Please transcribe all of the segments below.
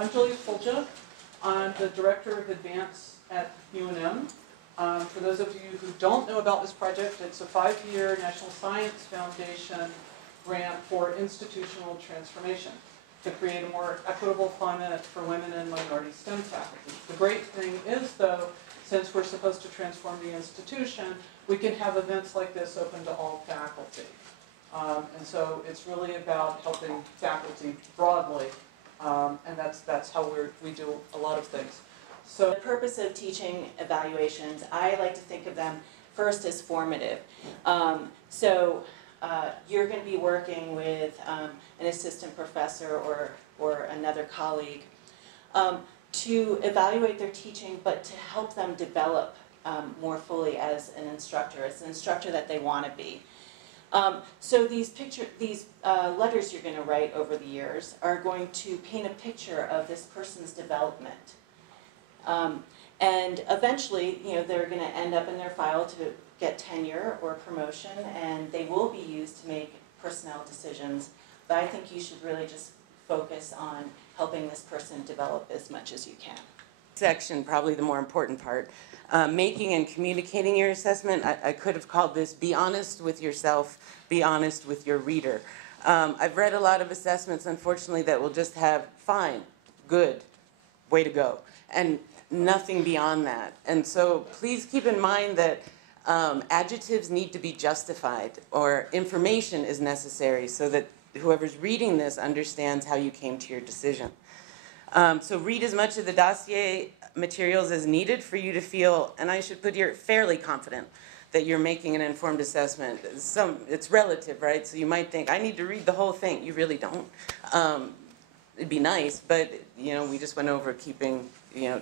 I'm Fulghum. I'm the Director of Advance at UNM. For those of you who don't know about this project, it's a 5-year National Science Foundation grant for institutional transformation to create a more equitable climate for women and minority STEM faculty. The great thing is, though, since we're supposed to transform the institution, we can have events like this open to all faculty. And so it's really about helping faculty broadly, and that's how we do a lot of things. So the purpose of teaching evaluations, I like to think of them first as formative. You're going to be working with an assistant professor or another colleague to evaluate their teaching, but to help them develop more fully as an instructor that they want to be. So these letters you're going to write over the years are going to paint a picture of this person's development. And eventually, they're going to end up in their file to get tenure or promotion, and they will be used to make personnel decisions. But I think you should really just focus on helping this person develop as much as you can. Section, probably the more important part. Making and communicating your assessment, I could have called this be honest with yourself, be honest with your reader. I've read a lot of assessments, unfortunately, that will just have fine, good, way to go, and nothing beyond that. And so please keep in mind that adjectives need to be justified, or information is necessary so that whoever's reading this understands how you came to your decision. So read as much of the dossier materials as needed for you to feel, and I should put here, fairly confident that you're making an informed assessment. It's relative, right? So you might think, I need to read the whole thing. You really don't. It'd be nice, but we just went over keeping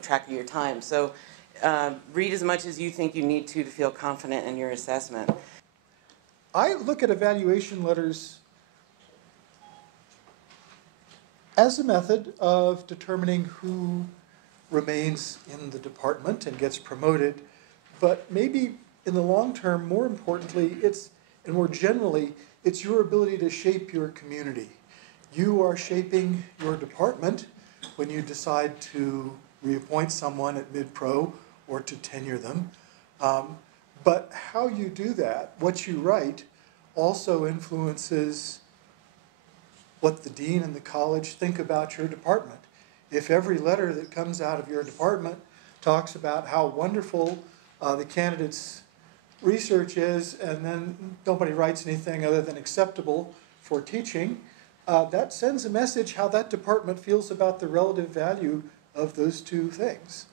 track of your time. So read as much as you think you need to feel confident in your assessment. I look at evaluation letters as a method of determining who remains in the department and gets promoted, but maybe in the long term, more importantly, and more generally, it's your ability to shape your community. You are shaping your department when you decide to reappoint someone at mid-pro or to tenure them. But how you do that, what you write, also influences what the dean and the college think about your department. If every letter that comes out of your department talks about how wonderful the candidate's research is, and then nobody writes anything other than acceptable for teaching, that sends a message how that department feels about the relative value of those two things.